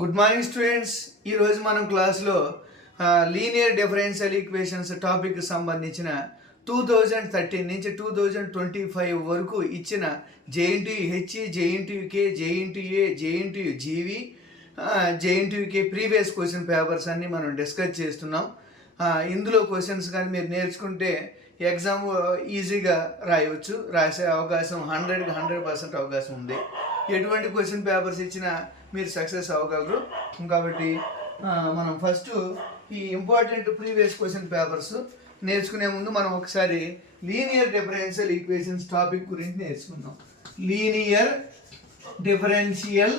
Good morning students. ఈరోజు మనం క్లాస్లో లీనియర్ డిఫరెన్షియల్ ఈక్వేషన్స్ టాపిక్కి సంబంధించిన 2013 నుంచి 2025 వరకు ఇచ్చిన jntuh, jntuk, jntuh, jntugv, jntuk previous question papers అన్నీ మనం డిస్కస్ చేస్తున్నాం. ఇందులో క్వశ్చన్స్ కానీ మీరు నేర్చుకుంటే ఎగ్జామ్ ఈజీగా రాయవచ్చు. రాసే అవకాశం 100% అవకాశం ఉంది. ఎటువంటి క్వశ్చన్ పేపర్స్ ఇచ్చినా మీరు సక్సెస్ అవ్వగలరు. కాబట్టి మనం ఫస్ట్ ఈ ఇంపార్టెంట్ ప్రీవియస్ క్వశ్చన్ పేపర్స్ నేర్చుకునే ముందు మనం ఒకసారి లీనియర్ డిఫరెన్షియల్ ఈక్వేషన్స్ టాపిక్ గురించి నేర్చుకుందాం. Linear differential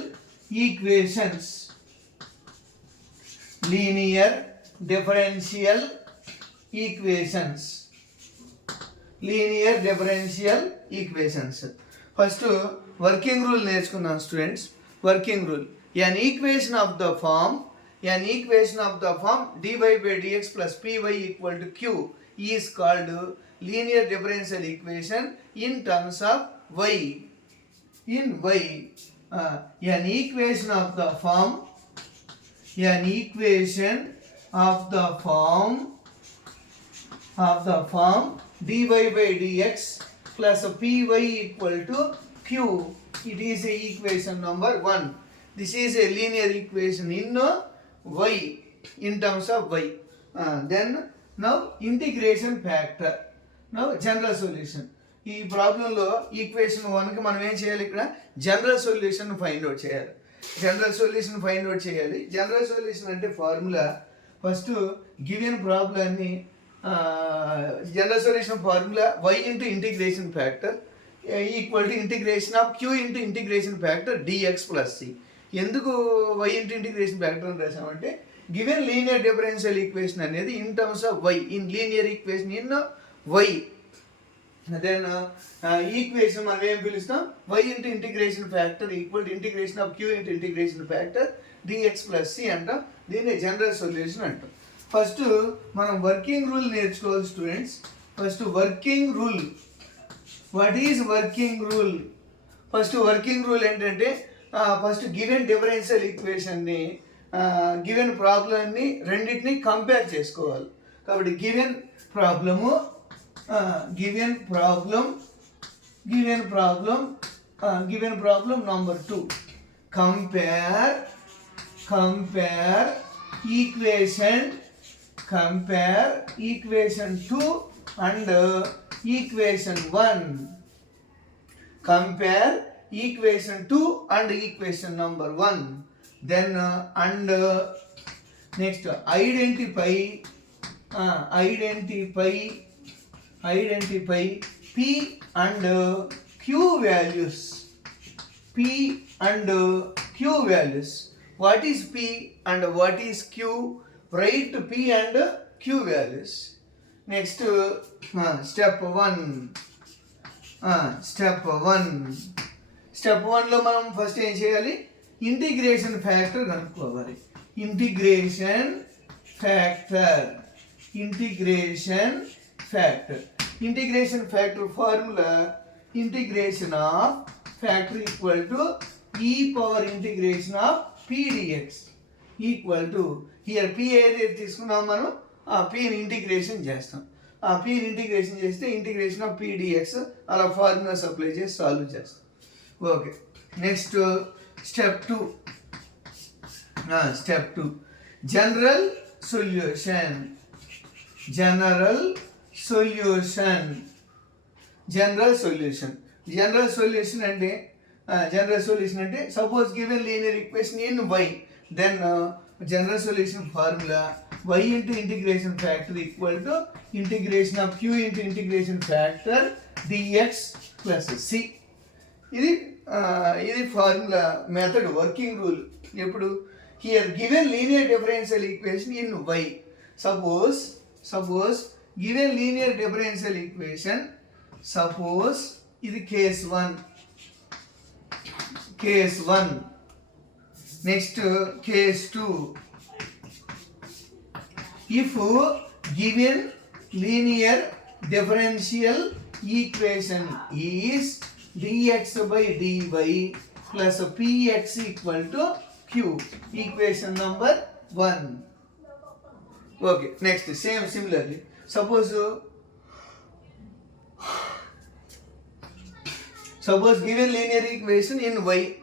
equations, linear differential equations, linear differential equations. First working rule నేర్చుకున్నాం students. Working rule, an equation of the form dy by dx plus py equal to q is called linear differential equation in terms of y. In y, an equation of the form dy by dx plus py equal to q. It is a equation number 1. This is a linear equation in y, in terms of y. Then now integration factor. Now general solution. ఈ ప్రాబ్లంలో ఈక్వేషన్ 1కి మనం ఏం చేయాలి? ఇక్కడ general solution find out చేయాలి. General solution అంటే formula. First given ప్రాబ్లమ్ని general solution formula y into integration factor equal to integration of q into integration factor dx plus c. ఎందుకు y ఇంటూ ఇంటిగ్రేషన్ ఫ్యాక్టర్ అని రాసామంటే given linear differential equation అనేది in terms of y, in linear equation in y. Then equation మనం ఏం పిలుస్తాం? y into integration factor equal to integration of q into integration factor dx plus c అంటాం. దీన్ని general solution అంటాం. ఫస్ట్ మనం working rule నేర్చుకోవాలి students. First working rule. What is working rule? First working rule ఏంటంటే first given differential ఈక్వేషన్ని గివెన్ ప్రాబ్లమ్ని రెండింటిని కంపేర్ చేసుకోవాలి. కాబట్టి given problem number 2, compare equation 2 and equation 1. Compare equation 2 and equation number 1. Then and next identify p and q values. What is p and what is q? Write p and q values. Next step 1లో మనం first ఏం చేయాలి? Integration factor కనుక్కోవాలి. Integration factor formula integration of factor equal to e power integration of p dx equal to here p ఏదైతే తీసుకున్నాం మనం ఆ pని ఇంటిగ్రేషన్ చేస్తాం. ఆ pని ఇంటిగ్రేషన్ చేస్తే ఇంటిగ్రేషన్ ఆఫ్ p dx అలా ఫార్ములాస్ అప్లై చేసి సాల్వ్ చేస్తాం. Okay, next step 2. General solution అంటే suppose given linear equation in y, then general solution formula y into integration factor equal to integration of q into integration factor dx plus c. ఇది formula method, working rule. ఎప్పుడు? Here given linear differential equation in y. Suppose given linear differential equation, suppose ఇది కేస్ 1. Next case 2. If given linear differential equation is dx by dy plus px equal to q, equation number 1. Okay, next similarly, suppose given linear equation in y,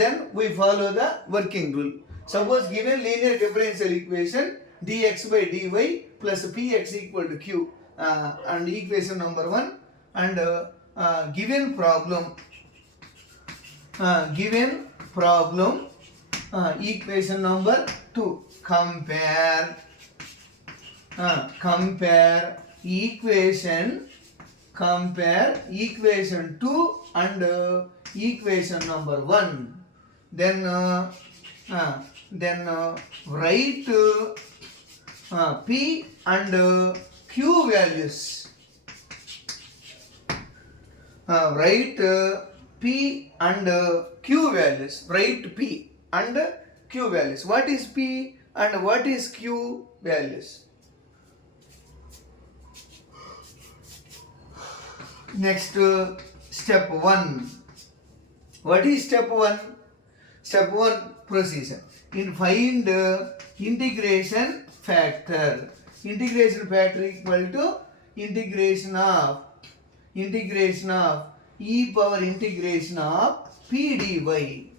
then we follow the working rule. Suppose given linear differential equation dx by dy plus px equal to q, and equation number 1, and given problem equation number 2. Compare equation 2 and equation number 1. Then write p and q values. Write p and q values. Write p and q values. What is p and what is q values? Next, step 1. What is step 1? Step 1 procedure. Find integration factor. Integration factor equal to integration of e power integration of p dy.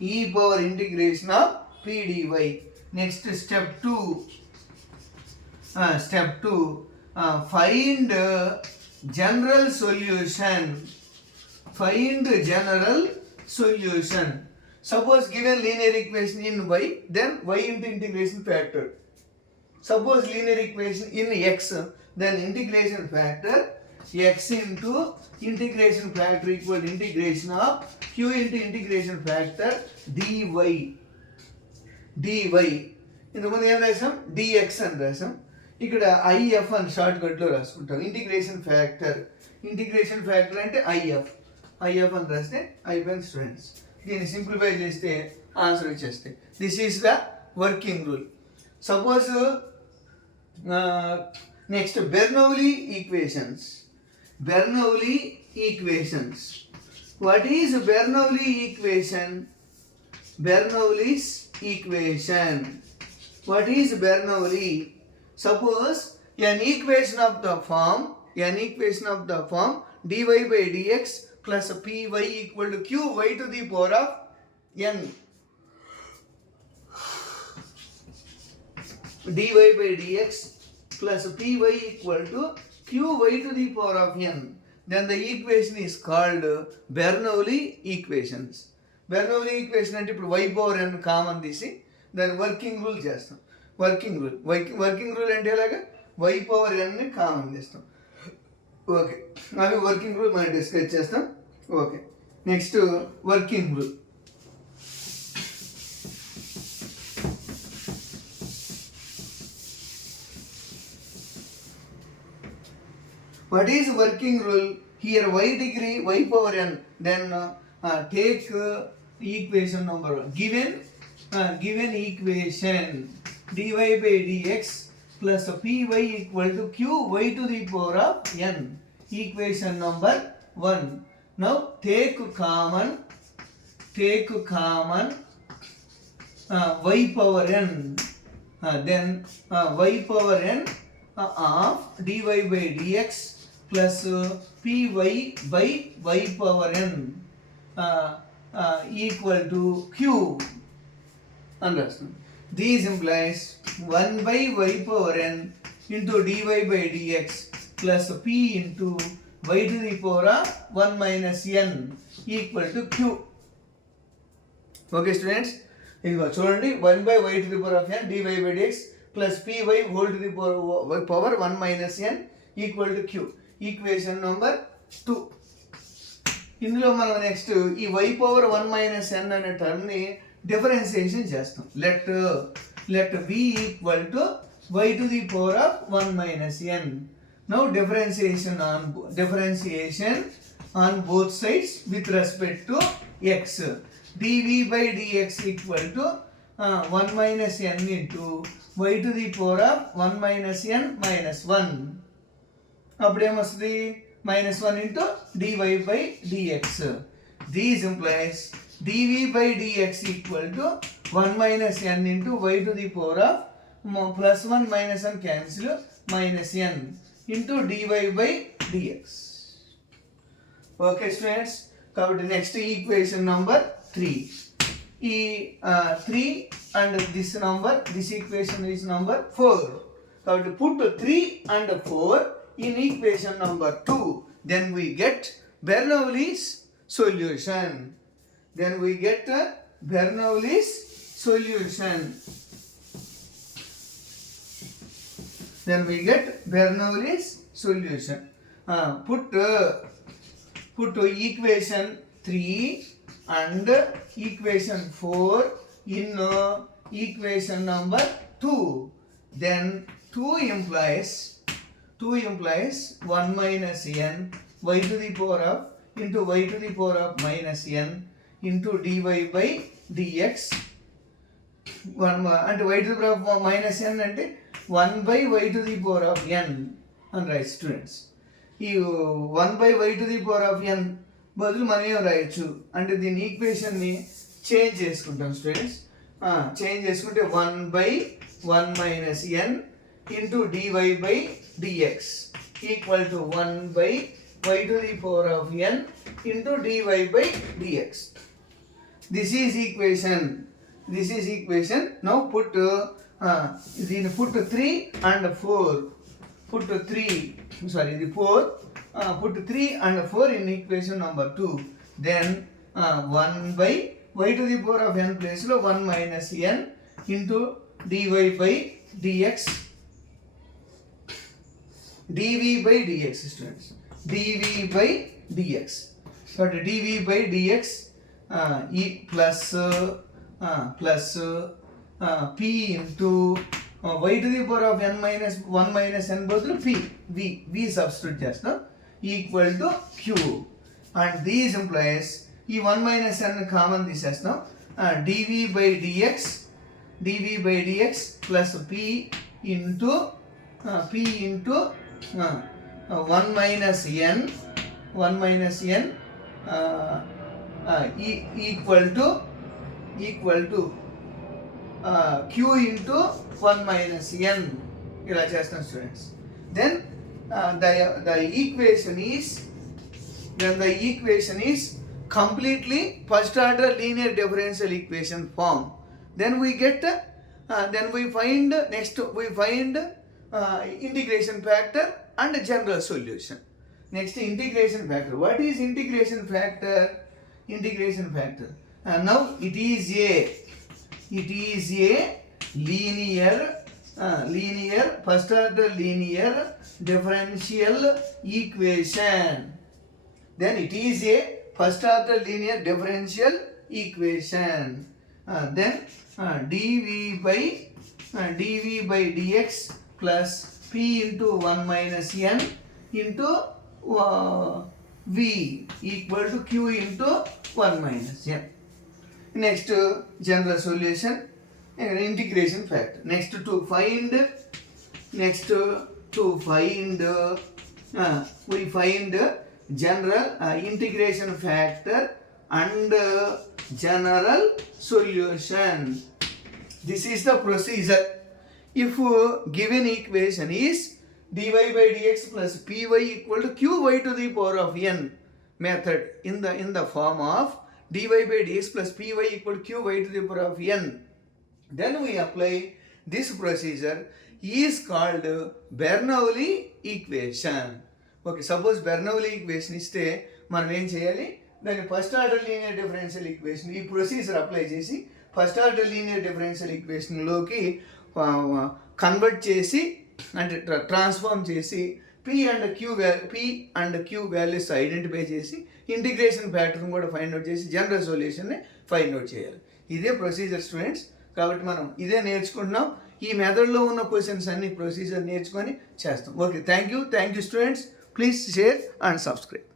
E power integration of p dy. Next, step 2. Find general solution. Suppose given linear equation in y, then y into integration factor. Suppose linear equation in x, then integration factor x into integration factor equal to integration of q into integration factor dy. ఇంతకుముందు ఏం రాసాం? dx అని రాసాం. ఇక్కడ if అని షార్ట్ కట్లో రాసుకుంటాం. Integration factor అంటే if అని రాస్తే అయిపోయింది స్టూడెంట్స్. దీన్ని సింప్లిఫై చేస్తే ఆన్సర్ వచ్చేస్తాయి. This is the working rule. Suppose next Bernoulli equations. What is Bernoulli equation? Bernoulli's equation. What is Bernoulli? Suppose an equation of the form dy by dx plus py equal to qy to the power of n. dy by dx plus py equal to qy to the power of n. Then the equation is called Bernoulli equations. Bernoulli equation అంటే ఇప్పుడు y power n common తీసి దాని working rule చేస్తాం. Working rule అంటే ఎలాగా? y power n ని కామన్ చేస్తాం. ఓకే, అవి వర్కింగ్ రూల్ మనం డిస్కస్ చేస్తాం. Okay, next working rule. What is working rule? Here y degree y power n. Then take equation number 1. Given equation dy by dx plus py equal to qy to the power of n. Equation number 1. Now take common y power n. Then y power n of dy by dx plus py by y power n equal to q. Understand? This implies 1 by y power n into dy by dx plus p into y to the power of 1 minus n equal to q. Okay students, ఇదిగో చూడండి, 1 by y to the power of n dy by dx plus py whole to the power 1 minus n equal to q. Equation number 2. ఇందులో మనం నెక్స్ట్ ఈ y power 1 minus n అనే టర్మ్ని డిఫరెన్షియేషన్ చేస్తాం. Let v equal to y to the power of 1 minus n. Now differentiation on both sides with respect to x. dv by dx equal to 1 minus n into y to the power of 1 minus n minus 1. అప్పుడు ఏమొస్తుంది? -1 into dy by dx. This implies dv by dx equal to 1 minus n into y to the power of plus 1 minus 1 cancel minus n into dy by dx. Okay students, కాబట్టి next equation number 3. ఈ 3 and this number, this equation is number 4. కాబట్టి put 3 and 4 in equation number 2, then we get Bernoulli's solution. Then we get Bernoulli's solution. Then we get Bernoulli's solution. Put equation 3 and equation 4 in equation number 2. Then 2 implies 1 minus n y to the power of into y to the power of minus n into dy by dx. అంటే y to the power of minus n అంటే 1 by y to the power of n అని right students. ఈ 1 by y to the power of n బదులు మనం ఏం రాయొచ్చు అంటే దీని ఈక్వేషన్ని చేంజ్ చేసుకుంటాం స్టూడెంట్స్. చేంజ్ చేసుకుంటే 1 by 1 minus n into dy by dx equal to 1 by y to the power of n into dy by dx. This is equation. Now put 3 and 4. Put 3 and 4 in equation number 2. Then 1 by y to the power of n place lo 1 minus n into dy by dx. dv by dx students. dv by dx. So dv by dx plus p into y to the power of n minus 1 minus n బదులు v substitute చేస్తాం equal to q. And these implies ఈ 1 minus n common తీసేస్తాం. dv by dx plus p into 1 minus n equal to q into 1 minus n ఇలా చేస్తాం students. Then the equation is completely first order linear differential equation form. Then we find integration factor and general solution. Next, integration factor. What is integration factor? Now it is a linear first order linear differential equation. Then it is a first order linear differential equation. Then dv by dx plus p into 1 minus n into v equal to q into 1 minus n. Next, general solution and integration factor. Next to find we find general integration factor and general solution. This is the procedure. If given equation is dy by dx plus py equal to qy to the power of n method in the form of dy by dx plus py equal to qy to the power of n, then we apply this procedure is called Bernoulli equation. Okay, suppose Bernoulli equation ఇస్తే మనం ఏం చేయాలి, దాన్ని first order linear differential equation ఈ procedure apply చేసి first order linear differential ఈక్వేషన్లోకి convert చేసి అంటే ట్రాన్స్ఫార్మ్ చేసి P and Q values identify చేసి ఇంటిగ్రేషన్ ప్యాటర్న్ కూడా ఫైండ్ అవుట్ చేసి జనరల్ సొల్యూషన్ని ఫైండ్ అవుట్ చేయాలి. ఇదే ప్రొసీజర్ స్టూడెంట్స్. కాబట్టి మనం ఇదే నేర్చుకుంటున్నాం. ఈ మెథడ్లో ఉన్న క్వశ్చన్స్ అన్ని ప్రొసీజర్ నేర్చుకొని చేస్తాం. Okay, thank you students. Please share and subscribe.